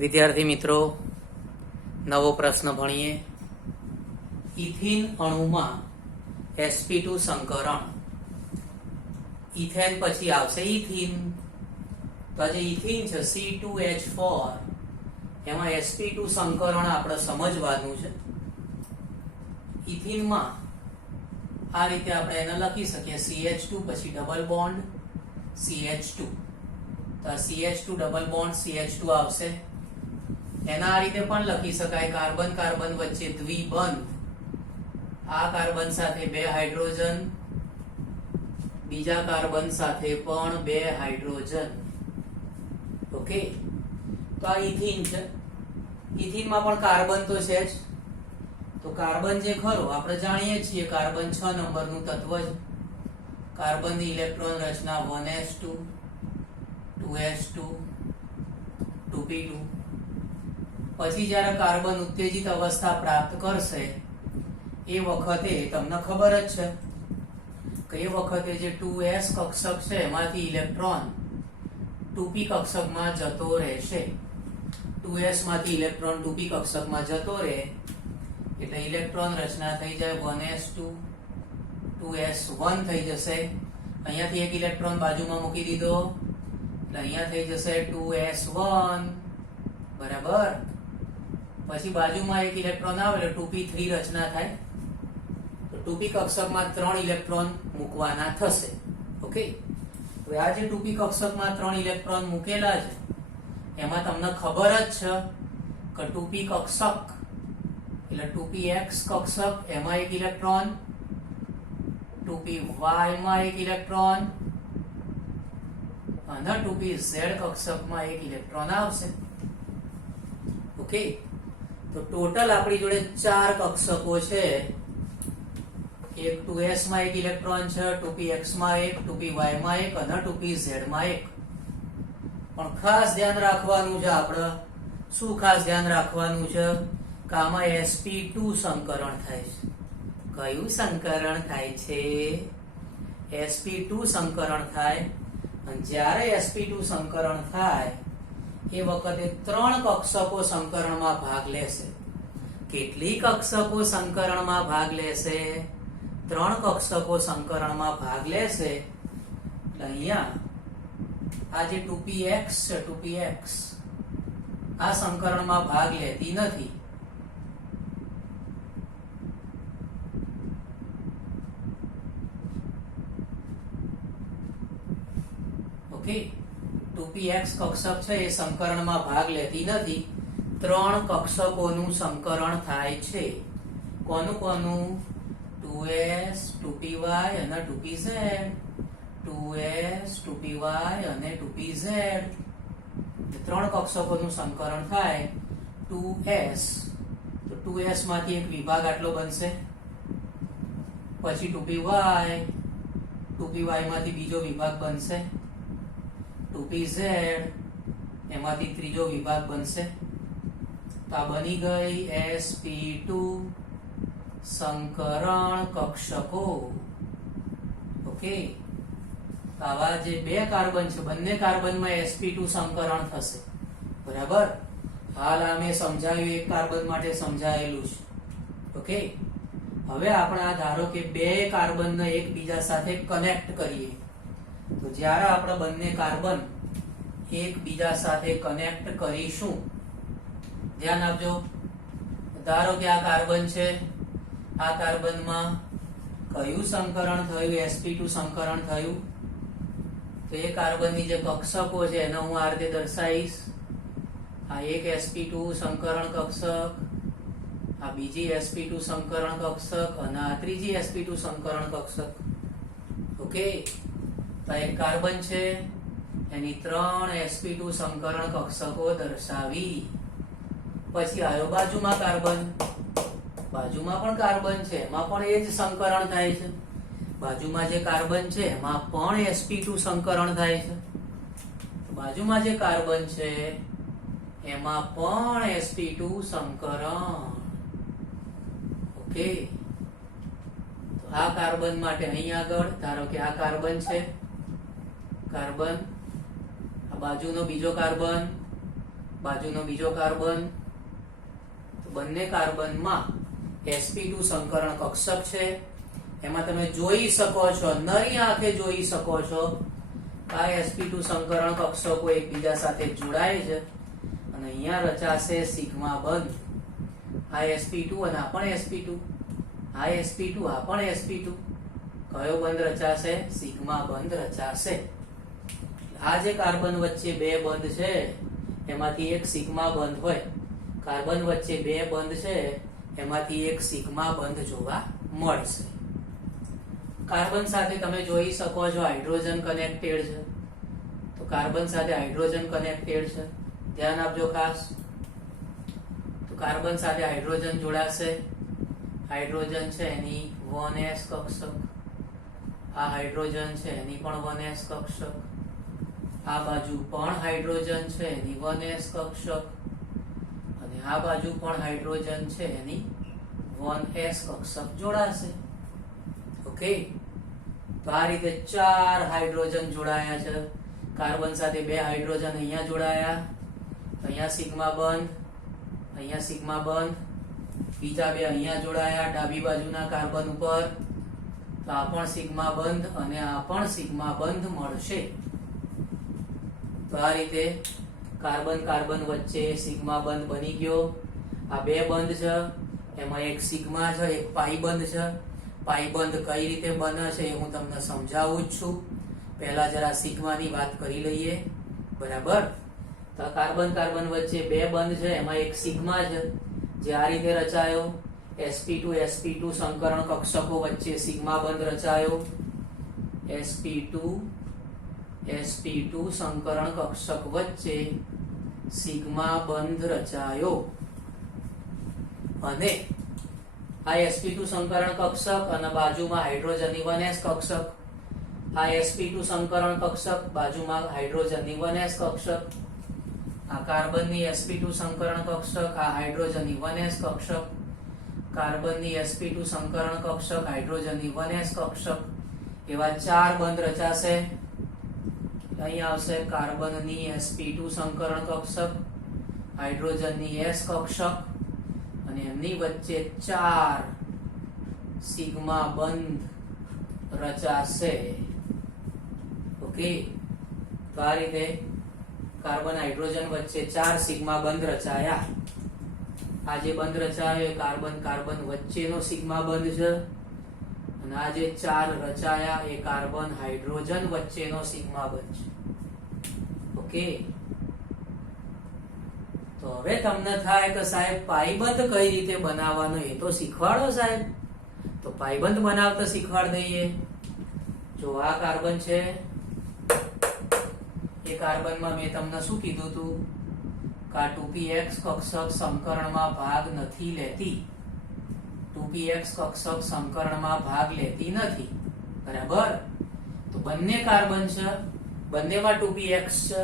વિદ્યાર્થી મિત્રો, નવો પ્રશ્ન ભણીએ. Ethene અણુમાં sp2 સંકરણ. ઇથેન પછી આવશે ઇથિન. તો આ જે ઇથિન છે C2H4, એમાં sp2 સંકરણ આપણે સમજવાનું છે. ઇથિનમાં આ રીતે આપણે એને લખી શકીએ CH2 પછી ડબલ બોન્ડ CH2. તો આ CH2 ડબલ બોન્ડ CH2 આવશે. એના આ રીતે પણ લખી શકાય, કાર્બન કાર્બન વચ્ચે દ્વિબંધ. આ કાર્બન સાથે બે હાઇડ્રોજન, બીજા કાર્બન સાથે પણ બે હાઇડ્રોજન. ઓકે, તો આ ઇથિન છે. ઇથિનમાં પણ કાર્બન તો છે જ. તો કાર્બન જે ખરો આપણે જાણીએ છીએ, કાર્બન 6 નંબરનું તત્વ છે. કાર્બનની ઇલેક્ટ્રોન રચના 1s2 2s2 2p2. પછી જ્યારે કાર્બન ઉત્તેજિત અવસ્થા પ્રાપ્ત કરશે એ વખતે તમને ખબર જ છે કે એ વખતે જે 2s કક્ષક છે એમાંથી ઇલેક્ટ્રોન 2p કક્ષકમાં જતો રહેશે. 2s માંથી ઇલેક્ટ્રોન 2p કક્ષકમાં જતો રહે એટલે ઇલેક્ટ્રોન રચના થઈ જાય 1s2 2s1 થઈ જશે. અહીંયાથી એક ઇલેક્ટ્રોન બાજુમાં મૂકી દીધો એટલે અહીંયા થઈ જશે 2s1 બરાબર. પછી બાજુમાં એક ઇલેક્ટ્રોન આવે એટલે 2p3 રચના થાય. તો 2p કક્ષકમાં 3 ઇલેક્ટ્રોન મૂકવાના થશે. ઓકે, તો આ જે 2p કક્ષકમાં 3 ઇલેક્ટ્રોન મૂકેલા છે એમાં તમને ખબર જ છે કે 2p કક્ષક એટલે 2px કક્ષક, એમાં એક ઇલેક્ટ્રોન, 2py માં એક ઇલેક્ટ્રોન અને 2pz કક્ષકમાં એક ઇલેક્ટ્રોન આવશે. ઓકે, તો ટોટલ આપણી જોડે 4 કક્ષકો છે. એક 2s માં એક ઇલેક્ટ્રોન છે, 2px માં એક, 2py માં એક અને 2pz માં એક. પણ ખાસ ધ્યાન રાખવાનું છે આપણે. શું ખાસ ધ્યાન રાખવાનું છે કે આમાં sp2 સંકરણ થાય છે. કયું સંકરણ થાય છે? sp2 સંકરણ થાય. અને જ્યારે sp2 સંકરણ થાય એ વખતે 3 કક્ષકો સંકરણમાં ભાગ લેશે. કેટલી કક્ષકો સંકરણમાં ભાગ લેશે? 3 કક્ષકો સંકરણમાં ભાગ લેશે. એટલે અહીંયા આ જે 2px છે, 2px આ સંકરણમાં ભાગ લેતી નથી. ઓકે, 2px કક્ષક છે એ સંકરણમાં ભાગ લેતી નથી. 3 કક્ષકોનું સંકરણ થાય છે. કોનું કોનું? 2s 2py અને 2pz. 2s 2py અને 2pz. 3 કક્ષકોનું સંકરણ થાય. 2s, તો 2s માંથી એક વિભાગ આટલો બનશે. પછી 2py, 2py માંથી બીજો વિભાગ બનશે. 2pz એમાંથી ત્રીજો વિભાગ બનશે. તો આ બની ગઈ sp2 સંકરણ કક્ષકો. ઓકે, તો આવા જે બે કાર્બન છે બંને કાર્બનમાં sp2 સંકરણ થશે. બરાબર. હાલ આ મેં સમજાવ્યું, એક કાર્બન માટે સમજાયેલું છે. ઓકે, હવે આપણે આ ધારો કે બે કાર્બનને એકબીજા સાથે કનેક્ટ કરીએ. તો જ્યારે આપણે બંને કાર્બન એકબીજા સાથે કનેક્ટ કરીશું, ધ્યાન આપજો. ધારો કે આ કાર્બન છે, આ કાર્બનમાં કયું સંકરણ થયું? sp2 સંકરણ થયું. તો એ કાર્બનની જે કક્ષકો છે એને હું આ રીતે દર્શાવીશ. આ એક sp2 સંકરણ કક્ષક, આ બીજી sp2 સંકરણ કક્ષક અને આ ત્રીજી sp2 સંકરણ કક્ષક. ઓકે, તો એક કાર્બન છે એની 3 sp2 સંકરણ કક્ષકો દર્શાવી. પછી આવ્યો બાજુમાં કાર્બન. બાજુમાં પણ કાર્બન છે, એમાં પણ એ જ સંકરણ થાય છે. બાજુમાં જે કાર્બન છે એમાં પણ sp2 સંકરણ થાય છે. બાજુમાં જે કાર્બન છે એમાં પણ sp2 સંકરણ. ઓકે, તો આ કાર્બન માટે અહીં આગળ ધારો કે આ કાર્બન છે, કાર્બન, આ બાજુનો બીજો કાર્બન, બાજુનો બીજો કાર્બન. તો બંને કાર્બનમાં sp2 સંકરણ કક્ષક છે. એમાં તમે જોઈ શકો છો, નરી આંખે જોઈ શકો છો, આ sp2 સંકરણ કક્ષકો એકબીજા સાથે જોડાય છે અને અહીંયા રચાશે સિગ્મા બંધ. આ sp2 અને આ પણ sp2, આ sp2 આ પણ sp2. કયો બંધ રચાશે? સિગ્મા બંધ રચાશે. આ જે કાર્બન વચ્ચે બે બંધ છે એમાંથી એક સિગ્મા બંધ હોય. કાર્બન વચ્ચે બે બંધ છે એમાંથી એક સિગ્મા બંધ જોવા મળશે. કાર્બન સાથે તમે જોઈ શકો છો હાઇડ્રોજન કનેક્ટેડ છે. તો કાર્બન સાથે હાઇડ્રોજન કનેક્ટેડ છે, ધ્યાન આપજો ખાસ. તો કાર્બન સાથે હાઇડ્રોજન જોડાશે. હાઇડ્રોજન છે એની 1s કક્ષક, આ હાઇડ્રોજન છે એની પણ 1s કક્ષક, આ બાજુ પણ હાઇડ્રોજન છે એની 1s કક્ષક અને આ બાજુ પણ હાઇડ્રોજન છે એની 1s કક્ષક જોડાશે. ઓકે, તો આ રીતે 4 હાઇડ્રોજન જોડાયા છે. કાર્બન સાથે બે હાઇડ્રોજન અહીંયા જોડાયા, અહીંયા સિગ્મા બંધ, અહીંયા સિગ્મા બંધ. બીજા બે અહીંયા જોડાયા ડાબી બાજુના કાર્બન ઉપર, તો આ પણ સિગ્મા બંધ અને આ પણ સિગ્મા બંધ મળશે. તો આ રીતે કાર્બન કાર્બન વચ્ચે સિગ્મા બંધ બની ગયો. આ બે બંધ છે, એમાં એક સિગ્મા છે, એક પાઈ બંધ છે. પાઈ બંધ કઈ રીતે બને છે એ હું તમને સમજાવું જ છું. પહેલા જરા સિગ્માની વાત કરી લઈએ, બરાબર. તો કાર્બન કાર્બન વચ્ચે બે બંધ છે, એમાં એક સિગ્મા છે જે આ રીતે રચાયો. sp2 sp2 સંકરણ કક્ષકો વચ્ચે સિગ્મા બંધ રચાયો. sp2 sp2 સંકરણ કક્ષક વચ્ચે સિગ્મા બંધ રચાયો. અને આ sp2 સંકરણ કક્ષક અને બાજુમાં હાઇડ્રોજનની 1s કક્ષક. આ sp2 સંકરણ કક્ષક, બાજુમાં હાઇડ્રોજનની 1s કક્ષક. આ કાર્બનની sp2 સંકરણ કક્ષક, આ હાઇડ્રોજનની 1s કક્ષક. કાર્બનની sp2 સંકરણ કક્ષક, હાઇડ્રોજનની 1s કક્ષક. એવા 4 બંધ રચાશે. અહીં આવશે કાર્બનની sp2 સંકરણ કક્ષક, હાઇડ્રોજનની s કક્ષક અને એમની વચ્ચે 4 સિગ્મા બંધ રચાશે. ઓકે, તો આ રીતે કાર્બન હાઇડ્રોજન વચ્ચે 4 સિગ્મા બંધ રચાયા. આ જે બંધ રચાયો એ કાર્બન કાર્બન વચ્ચેનો સિગ્મા બંધ છે અને આ જે 4 રચાયા એ કાર્બન હાઇડ્રોજન વચ્ચેનો સિગ્મા બંધ છે. ઓકે, તો હવે તમને થાય કે સાહેબ પાઈબંધ કઈ રીતે બનાવવાનો એ તો શીખવાડો સાહેબ. તો પાઈબંધ બનાવતા શીખવાડ દઈએ. જો આ કાર્બન છે, એ કાર્બનમાં મેં તમને શું કીધું હતું કે આ 2px કક્ષક સંકરણમાં ભાગ નથી લેતી. 2px કક્ષક સંકરણમાં ભાગ લેતી નથી, બરાબર. તો બંને કાર્બન છે, બંનેમાં 2px છે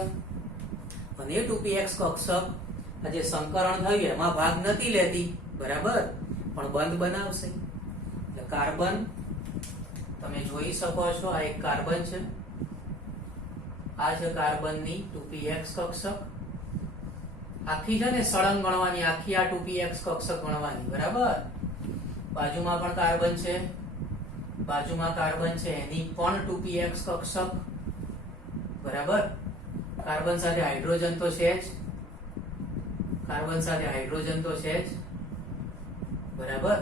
અને 2px કક્ષક જે સંકરણ થયું એમાં ભાગ નથી લેતી, બરાબર, પણ બંધ બનાવશે. એટલે કાર્બન તમે જોઈ શકો છો, આ એક કાર્બન છે, આ છે કાર્બનની 2px કક્ષક. આખી છે ને સળંગ ગણવાની, આખી આ 2px કક્ષક ગણવાની, બરાબર. બાજુમાં પણ કાર્બન છે, બાજુમાં કાર્બન છે એની પણ 2px કક્ષક, બરાબર. કાર્બન સાથે હાઇડ્રોજન તો છે જ, કાર્બન સાથે હાઇડ્રોજન તો છે જ, બરાબર.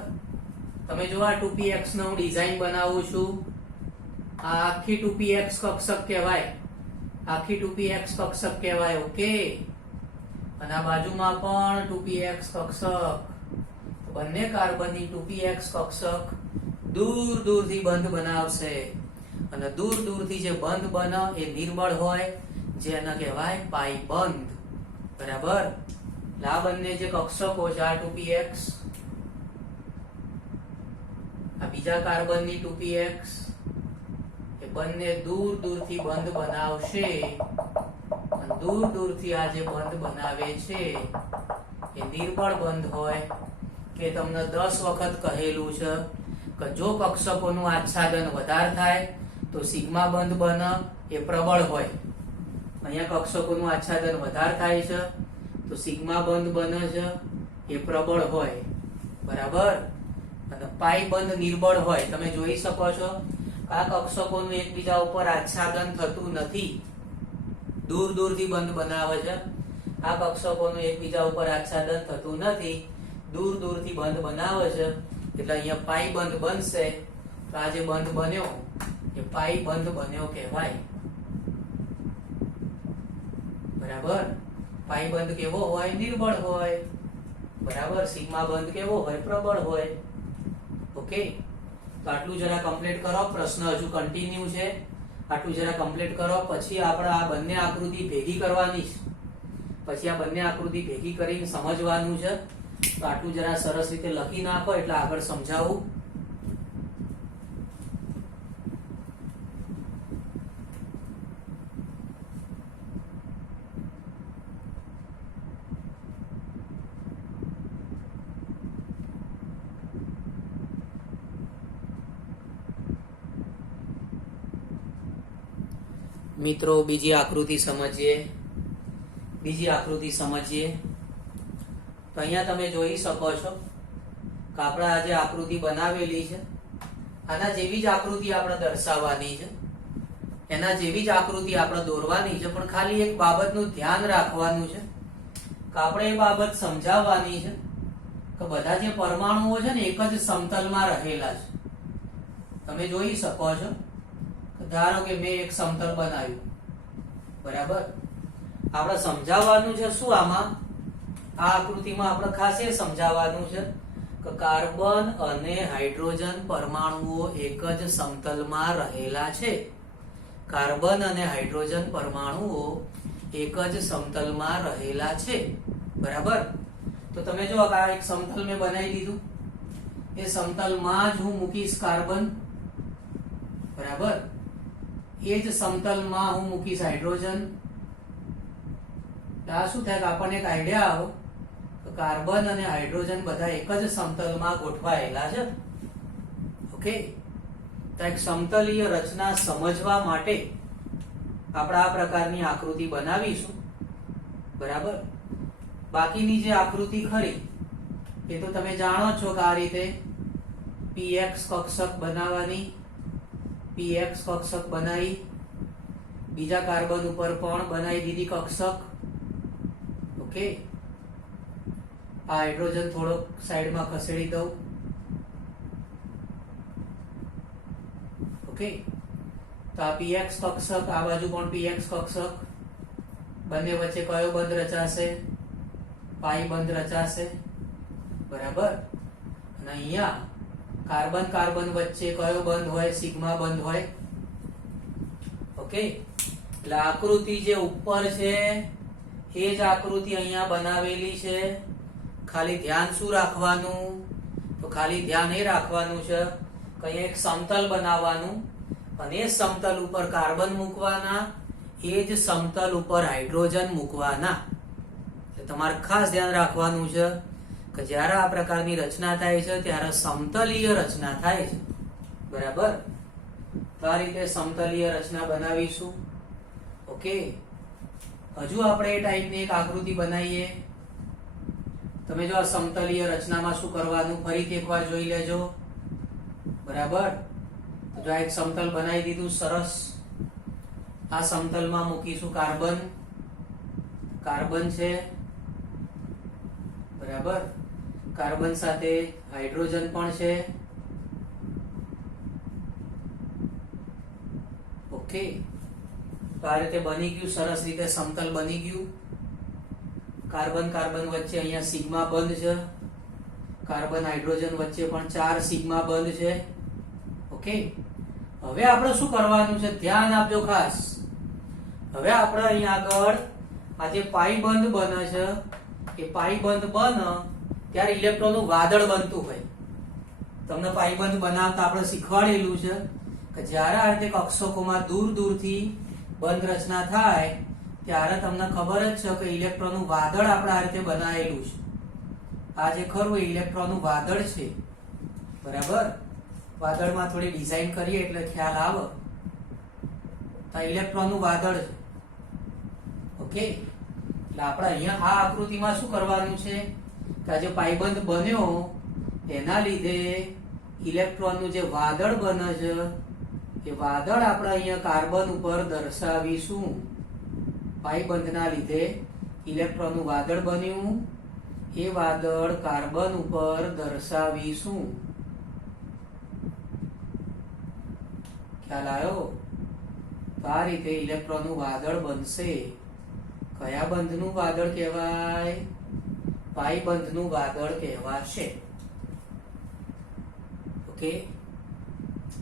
તમે જો આ 2px નો હું ડિઝાઇન બનાવું છું, આ આખી 2px કક્ષક કહેવાય, આખી 2px કક્ષક કહેવાય. ઓકે, અને આ બાજુમાં પણ 2px કક્ષક. બંને કાર્બનની 2px કક્ષક દૂર દૂરથી બંધ બનાવશે અને દૂર દૂરથી જે બંધ બને એ નિર્બળ હોય, જેને કહેવાય પાઈબંધ, બરાબર. આ બંને જે કક્ષકો છે, આ 2px, આ બીજા કાર્બનની 2px, એ બંને દૂર દૂરથી બંધ બનાવશે અને દૂર દૂરથી આ જે બંધ બનાવે છે એ નિર્બળ બંધ હોય. કે તમને 10 વખત કહેલું છે કે જો કક્ષકોનું આચ્છાદન વધારે થાય તો સિગ્મા બંધ બને, એ પ્રબળ હોય. અહીંયા કક્ષકોનું આચ્છાદન વધારે થાય છે તો તો સિગ્મા બંધ બને છે એ પ્રબળ હોય, બરાબર, અને પાઈ બંધ નિર્બળ હોય. તમે જોઈ શકો છો આ કક્ષકોનું એકબીજા ઉપર આચ્છાદન થતું નથી, દૂર દૂરથી બંધ બનાવે છે. આ કક્ષકોનું એકબીજા ઉપર આચ્છાદન થતું નથી, દૂર દૂરથી બંધ બનાવે છે, એટલે અહીંયા પાઈ બંધ બનશે. તો આ જે બંધ બન્યો એ પાઈ બંધ બન્યો કહેવાય, બરાબર. પાઈ બંધ કેવો હોય? નિર્બળ હોય, બરાબર. સિગ્મા બંધ કેવો હોય? પ્રબળ હોય. ઓકે, તો આટલું જરા કમ્પ્લીટ કરો. પ્રશ્ન હજુ કન્ટિન્યુ છે, આટલું જરા કમ્પ્લીટ કરો. પછી આપણે આ બંને આકૃતિ ભેગી કરવાની છે, પછી આ બંને આકૃતિ ભેગી કરીને સમજવાનું છે. તો આટલું જરા સરસ રીતે લખી નાખો એટલે આગળ સમજાવું. મિત્રો બીજી આકૃતિ સમજીએ. બીજી આકૃતિ સમજીએ તો અહીંયા તમે જોઈ શકો છો કે આપણે આ જે આકૃતિ બનાવેલી છે આના જેવી જ આકૃતિ આપણે દર્શાવવાની છે, એના જેવી જ આકૃતિ આપણે દોરવાની છે. પણ ખાલી એક બાબતનું ધ્યાન રાખવાનું છે કે આપણે એ બાબત સમજાવવાની છે કે બધા જે પરમાણુઓ છે ને એક જ સમતલમાં રહેલા છે. તમે જોઈ શકો છો, ધારો કે મેં એક સમતલ બનાવ્યું, બરાબર. આપણે સમજાવવાનું છે શું આમાં? આ આકૃતિમાં આપણે ખાસ એ સમજાવવાનું છે કે કાર્બન અને હાઇડ્રોજન પરમાણુઓ એક જ સમતલમાં રહેલા છે. કાર્બન અને હાઇડ્રોજન પરમાણુઓ એક જ સમતલમાં રહેલા છે, બરાબર. તો તમે જો આ એક સમતલ મેં બનાવી દીધું, એ સમતલમાં જ હું મૂકીશ કાર્બન, બરાબર. એ જ સમતલમાં હું મૂકીશ હાઇડ્રોજન. આ શું થાય કે આપણને એક આઈડિયા આવે કે કાર્બન અને હાઇડ્રોજન બધા એક જ સમતલમાં ગોઠવાયેલા છે. ઓકે, તો એક સમતલીય રચના સમજવા માટે આપણે આ પ્રકારની આકૃતિ બનાવીશું, બરાબર. બાકીની જે આકૃતિ ખરી એ તો તમે જાણો છો કે આ રીતે px કક્ષક બનાવવાની, px કક્ષક બનાવી, બીજા કાર્બન ઉપર પણ બનાવી દીધી કક્ષક. ઓકે, આ હાઇડ્રોજન થોડોક સાઈડમાં ખસેડી દઉં. ઓકે, તો આ px કક્ષક, આ બાજુ પણ px કક્ષક, બંને વચ્ચે કયો બંધ રચાશે? પાઈ બંધ રચાશે, બરાબર. અને અહીંયા કાર્બન કાર્બન વચ્ચે કયો બંધ હોય? સિગ્મા બંધ હોય. ઓકે, એટલે આકૃતિ જે ઉપર છે એ જ આકૃતિ અહીંયા બનાવેલી છે. ખાલી ધ્યાન શું રાખવાનું? તો ખાલી ધ્યાન એ રાખવાનું છે કે અહીંયા એક સમતલ બનાવવાનું અને એ સમતલ ઉપર કાર્બન મૂકવાના, એ જ સમતલ ઉપર હાઇડ્રોજન મૂકવાના. તમારે ખાસ ધ્યાન રાખવાનું છે કે જ્યારે આ પ્રકારની રચના થાય છે ત્યારે સમતલીય રચના થાય છે, બરાબર. તો આ રીતે સમતલીય રચના બનાવીશું. ઓકે, હજુ આપણે એ ટાઈપની એક આકૃતિ બનાવીએ. તમે જો આ સમતલીય રચનામાં શું કરવાનું ફરીથી એકવાર જોઈ લેજો, બરાબર. તો જો આ એક સમતલ બનાવી દીધું, સરસ. આ સમતલમાં મૂકીશું કાર્બન, કાર્બન છે, બરાબર. કાર્બન સાથે હાઇડ્રોજન પણ છે. ઓકે, તો આ રીતે બની ગયું, સરસ રીતે સમતલ બની ગયું. કાર્બન કાર્બન વચ્ચે અહીંયા સિગ્મા બંધ છે, કાર્બન હાઇડ્રોજન વચ્ચે પણ 4 સિગ્મા બંધ છે. ઓકે, હવે આપણે શું કરવાનું છે? ધ્યાન આપજો ખાસ. હવે આપણે અહીંયા આગળ આ જે પાઈ બંધ બને છે એ પાઈ બંધ બને ત્યારે ઇલેક્ટ્રોનનું વાદળ બનતું હોય. તમને પાઈ બંધ બનાવતા આપણે શીખવાડેલું છે કે જ્યારે આ રીતે કક્ષકોમાં દૂર દૂરથી બંધ રચના થાય ત્યારે તમને ખબર જ છે કે ઇલેક્ટ્રોનનું વાદળ આપણે આ રીતે બનાવેલું છે. આ જે ખરું એ ઇલેક્ટ્રોનનું વાદળ છે, બરાબર. વાદળમાં થોડી ડિઝાઇન કરીએ એટલે ખ્યાલ આવે. આ ઇલેક્ટ્રોનનું વાદળ છે. ઓકે, એટલે આપણે અહીંયા આ આકૃતિમાં શું કરવાનું છે કે આ જે પાયબંધ બન્યો એના લીધે ઇલેક્ટ્રોનનું જે વાદળ બને છે એ વાદળ આપણે અહીંયા કાર્બન ઉપર દર્શાવીશું. પાયબંધના લીધે ઇલેક્ટ્રોનનું વાદળ બન્યું, એ વાદળ કાર્બન ઉપર દર્શાવીશું. ખ્યાલ આવ્યો? તો આ રીતે ઇલેક્ટ્રોનનું વાદળ બનશે. કયા બંધનું વાદળ કહેવાય? પાયબંધનું વાદળ કહેવાશે. ઓકે,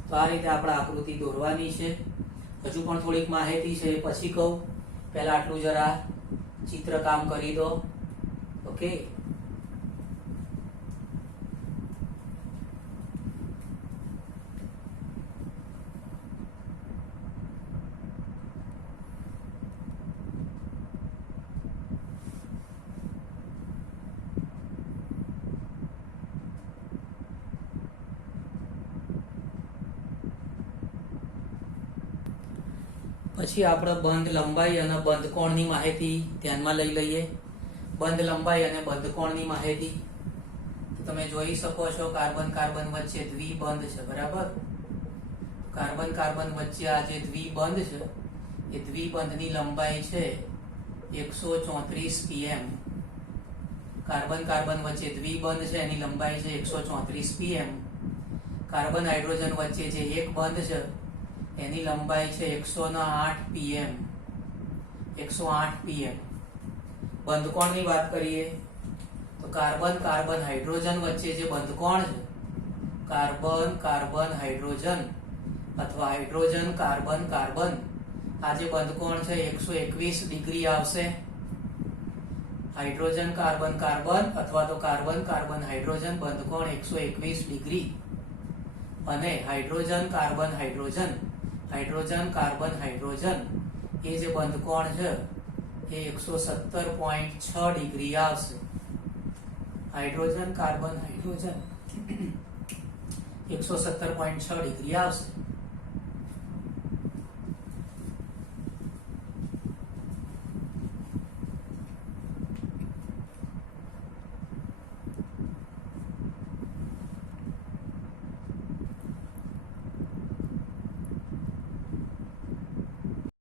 તો આ રીતે આપણે આકૃતિ દોરવાની છે. હજુ પણ થોડીક માહિતી છે પછી કહું, પહેલા આટલું જરા ચિત્રકામ કરી દો. ઓકે, પછી આપણે બંધ લંબાઈ અને બંધ કોણની માહિતી ધ્યાનમાં લઈ લઈએ. બંધ લંબાઈ અને બંધ કોણની માહિતી તમે જોઈ શકો છો. કાર્બન કાર્બન વચ્ચે દ્વિબંધ છે, બરાબર? કાર્બન કાર્બન વચ્ચે આ જે દ્વિબંધ છે એ દ્વિબંધની લંબાઈ છે 134 pm. કાર્બન કાર્બન વચ્ચે દ્વિબંધ છે એની લંબાઈ છે 134 pm. કાર્બન હાઇડ્રોજન વચ્ચે જે એક બંધ છે એની લંબાઈ છે 108 pm. 108 pm. બંધકોણની વાત કરીએ તો કાર્બન કાર્બન હાઇડ્રોજન વચ્ચે જે બંધકોણ છે, કાર્બન કાર્બન હાઇડ્રોજન અથવા હાઇડ્રોજન કાર્બન કાર્બન, આ જે બંધકોણ છે 121 ડિગ્રી આવશે. હાઇડ્રોજન કાર્બન કાર્બન અથવા તો કાર્બન કાર્બન હાઇડ્રોજન બંધકોણ 121 ડિગ્રી. અને hydrogen carbon hydrogen, hydrogen carbon hydrogen, એ જે બંધકોણ છે એ 117.6 ડિગ્રી આવશે. હાઇડ્રોજન કાર્બન હાઇડ્રોજન 117.6 ડિગ્રી આવશે.